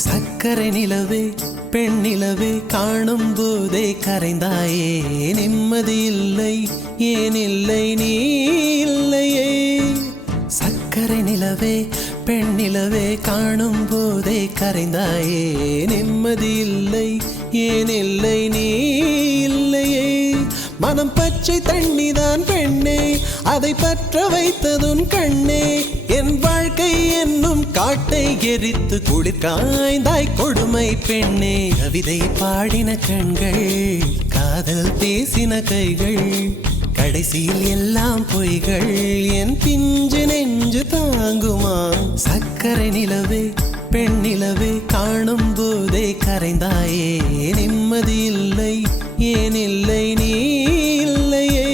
சக்கரை நிலவே பெண் நிலவே காணும் போதே கரைந்தாயே நிம்மதி இல்லை ஏன் இல்லை நீ இல்லையே சக்கரை நிலவே பெண் நிலவே காணும் போதே கரைந்தாயே நிம்மதி இல்லை ஏன் இல்லை நீ இல்லையே மனம் பச்சை தண்ணிதான் பெண்ணே அதை பற்ற வைத்ததுன் கண்ணே என் வாழ்க்கை என்னும் காட்டை எரித்து குளிர்காய்ந்தாய் கொடுமை பெண்ணே கவிதை பாடின கண்கள் காதல் பேசின கைகள் கடைசியில் எல்லாம் பொய்கள் என் பிஞ்சு நெஞ்சு தாங்குமா சக்கரை நிலவே பெண் நிலவே காணும் போதே கரைந்தாயே நிம்மதி இல்லை ஏன் இல்லை நீ இல்லையே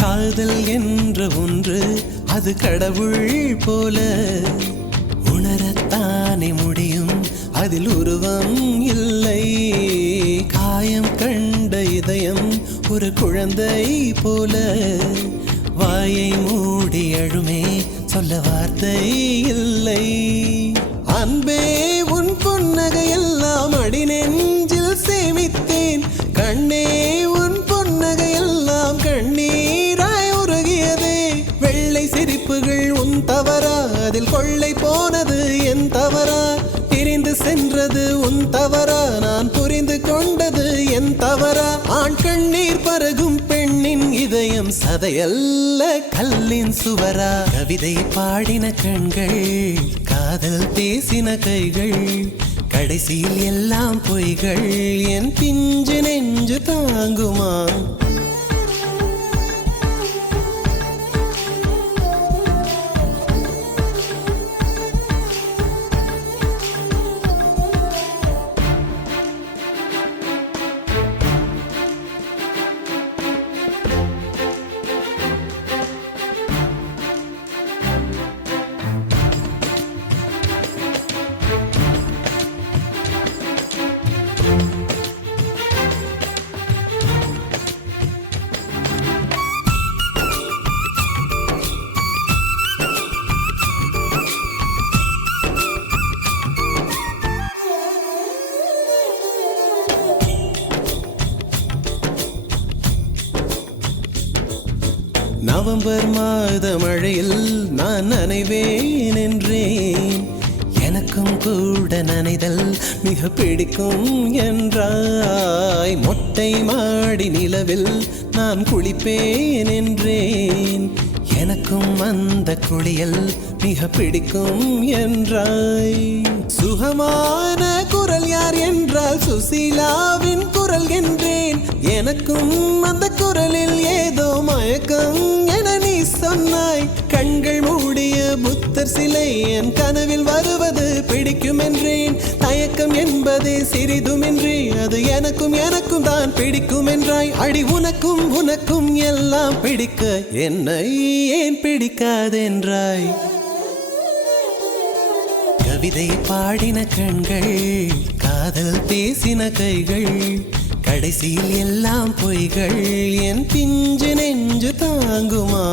காதல் என்ற ஒன்று அது கடவுள் போல உணரத்தானே முடியும் அதில் உருவம் இல்லை காயம் கண்ட இதயம் ஒரு குழந்தை போல வாயை மூடி அழுமே சொல்ல வார்த்தை இல்லை அன்பே உன் புன்னகை எல்லாம் அடி நெஞ்சில் சேமித்தேன் கண்ணே உன் புன்னகை எல்லாம் கண்ணீராய் உருகியதே வெள்ளை சிரிப்புகள் உன் தவறா அதில் கொள்ளை போனது என் தவறா பிரிந்து சென்றது உன் தவறா நான் புரிந்து கொண்டது என் தவறா ஆண் கண்ணீர் பருகும் பெண்ணின் இதயம் சதையல்ல கல்லின் சுவரா கவிதை பாடின கண்கள் காதல் பேசின கைகள் கடைசியில் எல்லாம் பொய்கள் என் பிஞ்சு நெஞ்சு தாங்குமா நவம்பர் மாத மழையில் நான் நனைவேன் என்றேன் எனக்கும் கூட நனைதல் மிக பிடிக்கும் என்றாய் மொட்டை மாடி நிலவில் நான் குளிப்பேன் என்றேன் எனக்கும் அந்த குளியல் மிக பிடிக்கும் என்றாய் சுகமான குரல் யார் என்றால் சுசீலாவின் குரல் என்றேன் எனக்கும் அந்த குரலில் ஏதோ மயக்கம் என நீ சொன்னாய் கண்கள் மூடிய புத்தர் சிலை என் கனவில் வருவது பிடிக்கும் என்றேன் தயக்கம் என்பதே சிறிதுமின்றி அது எனக்கும் எனக்கும் தான் பிடிக்கும் என்றாய் அடி உனக்கும் உனக்கும் எல்லாம் பிடிக்க என்னை ஏன் பிடிக்காதென்றாய் கவிதை பாடின கண்கள் காதல் பேசின கைகள் கடைசியில் எல்லாம் பொய்கள் என் பிஞ்சு நெஞ்சு தாங்குமா